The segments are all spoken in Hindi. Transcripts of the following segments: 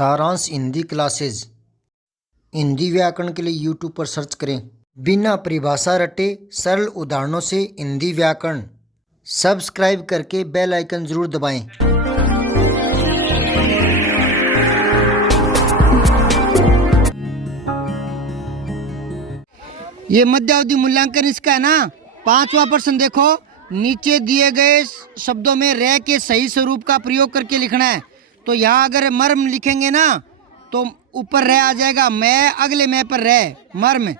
सारांश हिंदी क्लासेज। हिंदी व्याकरण के लिए यूट्यूब पर सर्च करें। बिना परिभाषा रटे सरल उदाहरणों से हिंदी व्याकरण। सब्सक्राइब करके बेल आइकन जरूर दबाएं। ये मध्यावधि मूल्यांकन इसका है ना। 5वां प्रश्न देखो, नीचे दिए गए शब्दों में रह के सही स्वरूप का प्रयोग करके लिखना है। तो यहाँ अगर मर्म लिखेंगे ना तो ऊपर रह आ जाएगा, मैं अगले मैं पर रह मर्म।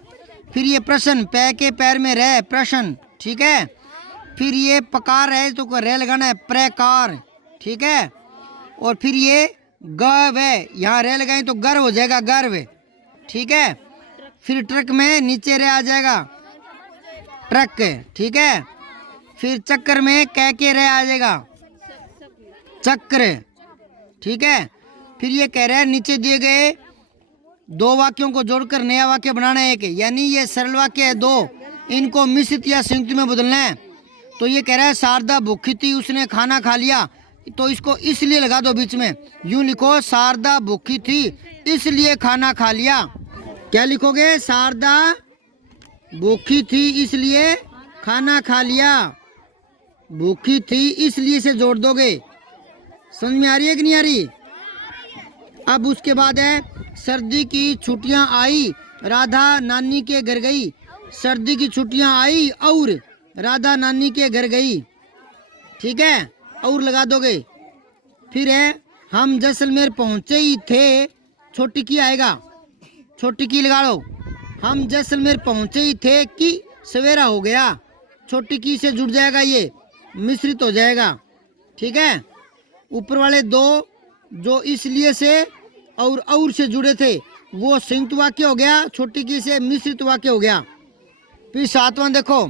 फिर ये प्रश्न, पै के पैर में रह प्रश्न, ठीक है। फिर ये पकार है तो रह लगाना है प्रकार, ठीक है। और फिर ये ग व, यहाँ रह लगाएं तो गर्व हो जाएगा गर्व, ठीक है। फिर ट्रक में नीचे रह आ जाएगा ट्रक, ठीक है। फिर चक्कर में कह के रह आ जाएगा चक्र, ठीक है। फिर ये कह रहा है नीचे दिए गए दो वाक्यों को जोड़कर नया वाक्य बनाना है एक, यानी ये सरल वाक्य है दो, इनको मिश्रित या संयुक्त में बदलना है। तो ये कह रहा है शारदा भूखी थी उसने खाना खा लिया, तो इसको इसलिए लगा दो बीच में, यूं लिखो शारदा भूखी थी इसलिए खाना खा लिया। क्या लिखोगे? शारदा भूखी थी इसलिए खाना खा लिया, भूखी थी इसलिए से जोड़ दोगे। समझ में आ रही है कि नहीं आ रही? अब उसके बाद है सर्दी की छुट्टियां आई राधा नानी के घर गई, सर्दी की छुट्टियां आई और राधा नानी के घर गई, ठीक है, और लगा दोगे। फिर है हम जैसलमेर पहुंचे ही थे, छोटी की आएगा, छोटी की लगा लो। हम जैसलमेर पहुंचे ही थे कि सवेरा हो गया, छोटी की से जुड़ जाएगा, ये मिश्रित हो जाएगा, ठीक है। ऊपर वाले दो जो इसलिए से और से जुड़े थे वो संयुक्त वाक्य हो गया, छोटी की से मिश्रित वाक्य हो गया। फिर 7वां देखो,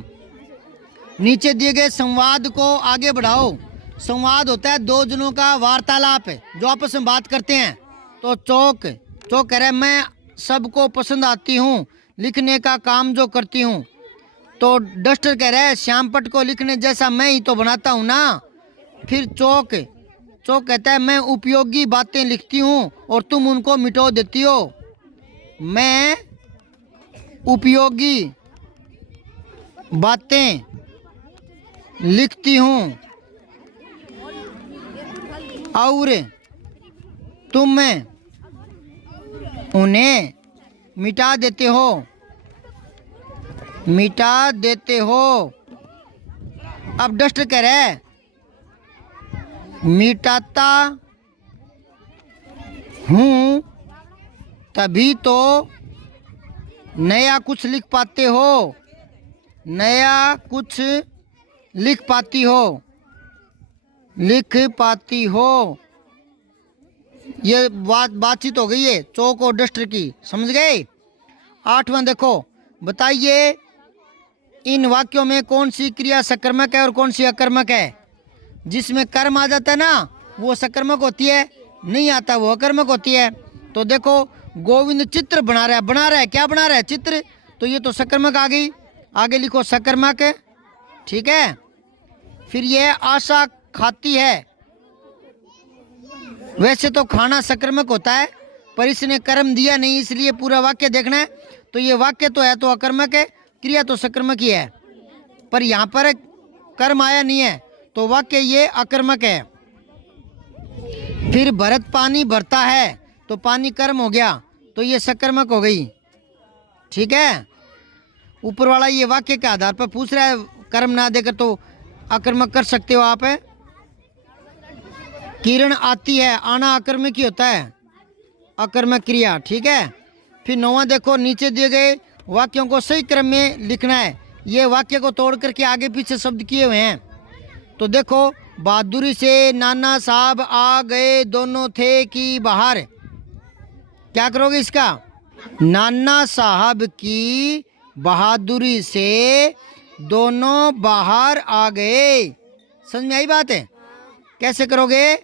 नीचे दिए गए संवाद को आगे बढ़ाओ। संवाद होता है दो जनों का वार्तालाप जो आपस में बात करते हैं। तो चौक कह रहा है मैं सबको पसंद आती हूँ लिखने का काम जो करती हूँ। तो डस्टर कह रहा है श्यामपट को लिखने जैसा मैं ही तो बनाता हूँ ना। फिर चौक कहता है मैं उपयोगी बातें लिखती हूँ और तुम उनको मिटो देती हो। मैं उपयोगी बातें लिखती हूँ और तुम उन्हें मिटा देते हो, मिटा देते हो। अब डस्टर कह रहा है मिटाता हूँ तभी तो नया कुछ लिख पाते हो, नया कुछ लिख पाती हो, लिख पाती हो। ये बातचीत हो गई है चौक और डस्टर की, समझ गए। 8वां देखो, बताइए इन वाक्यों में कौन सी क्रिया सकर्मक है और कौन सी अकर्मक है। जिसमें कर्म आ जाता है ना वो सकर्मक होती है, नहीं आता वो अकर्मक होती है। तो देखो गोविंद चित्र बना रहा है क्या बना रहा है? चित्र। तो ये तो सकर्मक आ गई, आगे लिखो सकर्मक, ठीक है। फिर ये आशा खाती है, वैसे तो खाना सकर्मक होता है पर इसने कर्म दिया नहीं इसलिए पूरा वाक्य देखना है। तो ये वाक्य तो है तो अकर्मक है, क्रिया तो सकर्मक ही है, पर यहाँ पर कर्म आया नहीं है तो वाक्य ये अकर्मक है। फिर भरत पानी भरता है तो पानी कर्म हो गया तो ये सकर्मक हो गई, ठीक है। ऊपर वाला ये वाक्य के आधार पर पूछ रहा है, कर्म ना देकर तो अकर्मक कर सकते हो आप। किरण आती है, आना अकर्मक ही होता है, अकर्मक क्रिया, ठीक है। फिर 9वां देखो, नीचे दिए गए वाक्यों को सही क्रम में लिखना है। ये वाक्य को तोड़ करके आगे पीछे शब्द किए हुए हैं। तो देखो बहादुरी से नाना साहब आ गए दोनों थे कि बाहर, क्या करोगे इसका? नाना साहब की बहादुरी से दोनों बाहर आ गए। समझ में आई बात है? कैसे करोगे?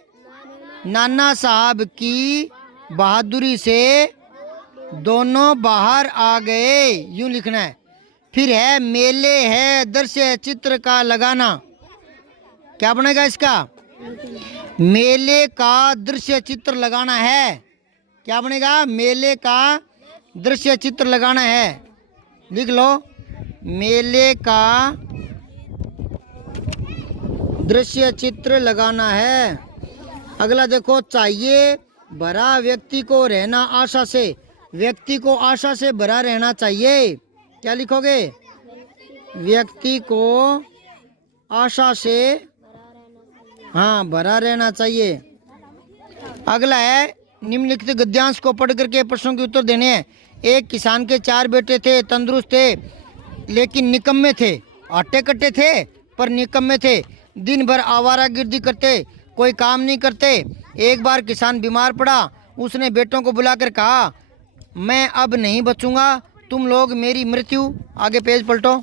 नाना साहब की बहादुरी से दोनों बाहर आ गए, यूं लिखना है। फिर है मेले है दृश्य चित्र का लगाना, क्या बनेगा इसका? मेले का दृश्य चित्र लगाना है, क्या बनेगा? मेले का दृश्य चित्र लगाना है। लिख लो, मेले का दृश्य चित्र लगाना है। अगला देखो, चाहिए भरा व्यक्ति को रहना आशा से। व्यक्ति को आशा से भरा रहना चाहिए। क्या लिखोगे? व्यक्ति को आशा से भरा रहना चाहिए। अगला है, निम्नलिखित गद्यांश को पढ़ करके प्रश्नों के उत्तर देने हैं। एक किसान के 4 बेटे थे, तंदुरुस्त थे लेकिन निकम्मे थे। हट्टे कट्टे थे पर निकम्मे थे। दिन भर आवारागर्दी करते, कोई काम नहीं करते। एक बार किसान बीमार पड़ा। उसने बेटों को बुलाकर कहा, मैं अब नहीं बचूंगा, तुम लोग मेरी मृत्यु। आगे पेज पलटो।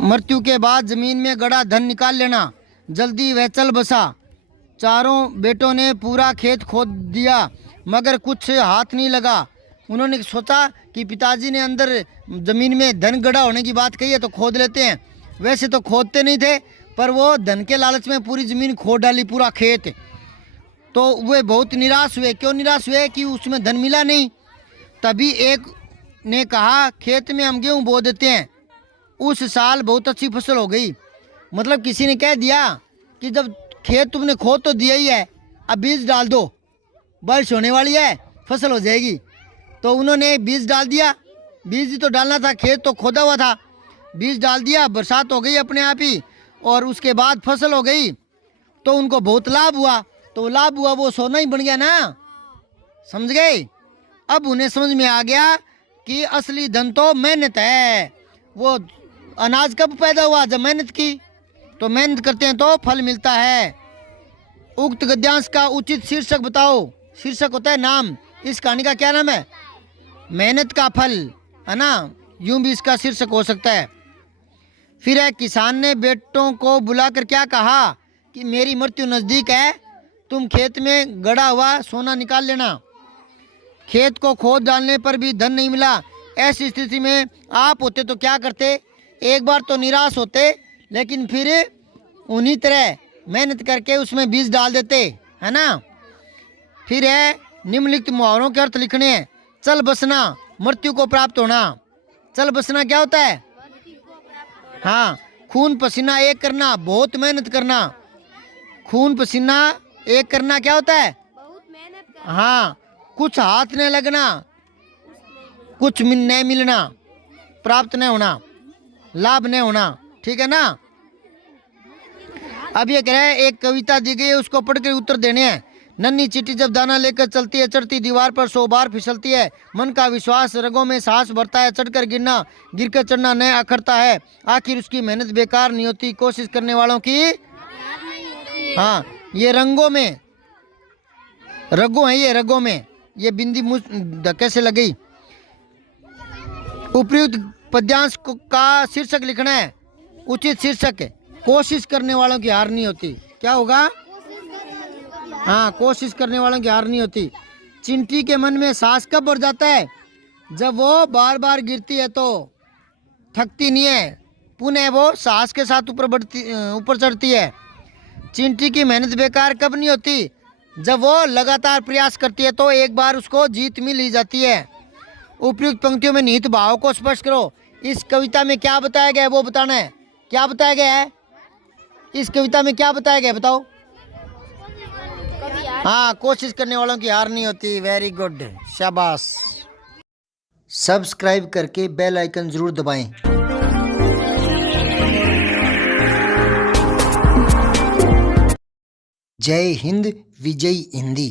मृत्यु के बाद जमीन में गड़ा धन निकाल लेना। जल्दी वह चल बसा। चारों बेटों ने पूरा खेत खोद दिया मगर कुछ हाथ नहीं लगा। उन्होंने सोचा कि पिताजी ने अंदर जमीन में धन गड़ा होने की बात कही है तो खोद लेते हैं। वैसे तो खोदते नहीं थे पर वो धन के लालच में पूरी जमीन खोद डाली, पूरा खेत। तो वे बहुत निराश हुए। क्यों निराश हुए? कि उसमें धन मिला नहीं। तभी एक ने कहा, खेत में हम गेहूँ बो देते हैं। उस साल बहुत अच्छी फसल हो गई। मतलब किसी ने कह दिया कि जब खेत तुमने खोद तो दिया ही है, अब बीज डाल दो, बारिश होने वाली है, फसल हो जाएगी। तो उन्होंने बीज डाल दिया। बीज ही तो डालना था, खेत तो खोदा हुआ था। बीज डाल दिया, बरसात हो गई अपने आप ही और उसके बाद फसल हो गई। तो उनको बहुत लाभ हुआ। तो लाभ हुआ वो सोना ही बन गया ना, समझ गए? अब उन्हें समझ में आ गया कि असली धन तो मेहनत है। वो अनाज कब पैदा हुआ? जब मेहनत की। तो मेहनत करते हैं तो फल मिलता है। उक्त गद्यांश का उचित शीर्षक बताओ। शीर्षक होता है नाम। इस कहानी का क्या नाम है? मेहनत का फल, है ना? यूं भी इसका शीर्षक हो सकता है। फिर है, किसान ने बेटों को बुलाकर क्या कहा कि मेरी मृत्यु नज़दीक है, तुम खेत में गड़ा हुआ सोना निकाल लेना। खेत को खोद डालने पर भी धन नहीं मिला। ऐसी स्थिति में आप होते तो क्या करते? एक बार तो निराश होते लेकिन फिर उन्हीं तरह मेहनत करके उसमें बीज डाल देते, है ना? फिर है, निम्नलिखित मुहावरों के अर्थ लिखने हैं। चल बसना, मृत्यु को प्राप्त होना। चल बसना क्या होता है? खून पसीना एक करना, बहुत मेहनत करना। खून पसीना एक करना क्या होता है? बहुत मेहनत कर। कुछ हाथ न लगना, कुछ न मिलना, प्राप्त न होना, लाभ न होना। ठीक है ना? अब ये कह रहा है, एक कविता दी गई है, उसको पढ़ कर उत्तर देने हैं। नन्ही चींटी जब दाना लेकर चलती है, चढ़ती दीवार पर 100 बार फिसलती है। मन का विश्वास रगों में साहस भरता है, चढ़कर गिरना गिरकर चढ़ना न अखरता है। आखिर उसकी मेहनत बेकार नहीं होती, कोशिश करने वालों की। ये रंगों में रगों है, ये रगों में ये बिंदी कैसे लगी। उपयुक्त पद्यांश का शीर्षक लिखना है। उचित शीर्षक है, कोशिश करने वालों की हार नहीं होती। क्या होगा? कोशिश करने वालों की हार नहीं होती। चिंटी के मन में साहस कब बढ़ जाता है? जब वो बार बार गिरती है तो थकती नहीं है, पुनः वो साहस के साथ ऊपर चढ़ती है। चिंटी की मेहनत बेकार कब नहीं होती? जब वो लगातार प्रयास करती है तो एक बार उसको जीत मिल ही जाती है। उपयुक्त पंक्तियों में निहित भाव को स्पष्ट करो। इस कविता में क्या बताया गया है वो बताना है। क्या बताया गया है? इस कविता में क्या बताया गया है बताओ? कोशिश करने वालों की हार नहीं होती। वेरी गुड, शाबाश। सब्सक्राइब करके बेल आइकन जरूर दबाएं। जय हिंद, विजय हिंदी।